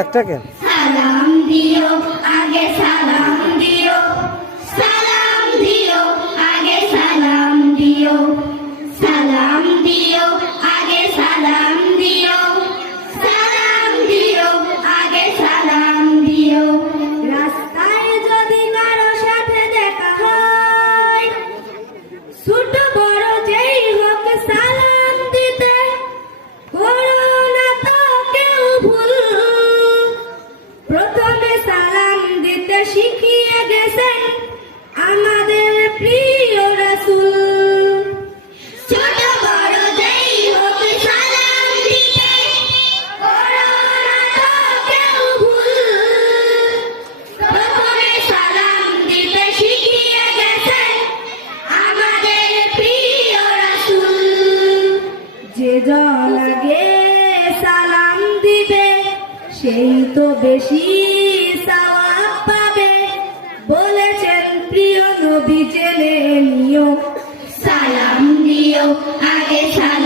একটাকে সালাম দিও আগে সালাম দিও, সালাম দিও আগে সালাম দিও, সালাম দিও আগে সালাম দিও, সালাম দিও আগে সালাম দিও। রাস্তায় যদি কারো সাথে দেখা হয়, ছোট বড় যেই হোক সালাম দিতে করো না তো কেউ ভুল। প্রথমে সালাম দিতে শিখিয়ে গেছেন আমাদের প্রিয় রাসূল। ছোট বড় যেই হোক সালাম দিতে করো না তো কেউ ভুল। প্রথমে সালাম দিতে শিখিয়ে গেছেন আমাদের প্রিয় রাসূল। যে জন আগে সালাম দিবে সেই তো বেশি সওয়াব পাবে, বলেছেন প্রিয় নবী জেনে নিও। সালাম দিও আগে সালাম